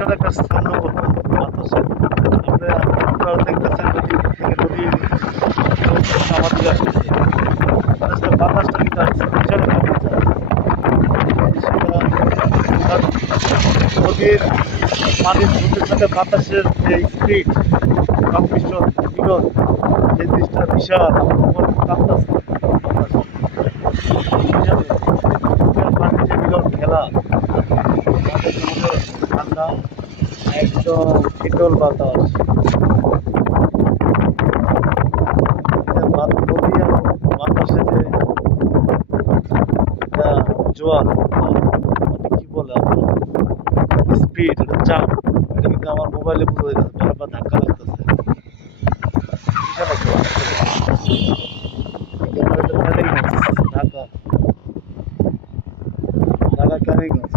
বিশাল একটা ছন্দ বাতাসে আপনারা দেখতেছেন নদী থেকে নদীর আমার দিকে আসতেছে বাতাসটা কিন্তু আসছে বিশাল একটা বাতাস সেটা নদীর পানির স্রোতের সাথে বাতাসের যে স্পিড সংমিশ্রণ মিলন সেই জিনিসটা বিশাল আমার উপর কাঁপতেছে বাতাস বুঝাবে পানির যে মিলন খেলা আমাদের সমুদ্র ঠান্ডা একদম শীতল বাতাস নদী আর বাতাসে যে একটা জোয়ার কি বলে আপনার স্পিড এটা চাপ এটা কিন্তু আমার মোবাইলে পুরো হয়ে গেছে বারবার ধাক্কা লাগতেছে বিশাল একটা ক্যামেরাটা ঢাকা ঢাকা ক্যারিগঞ্জ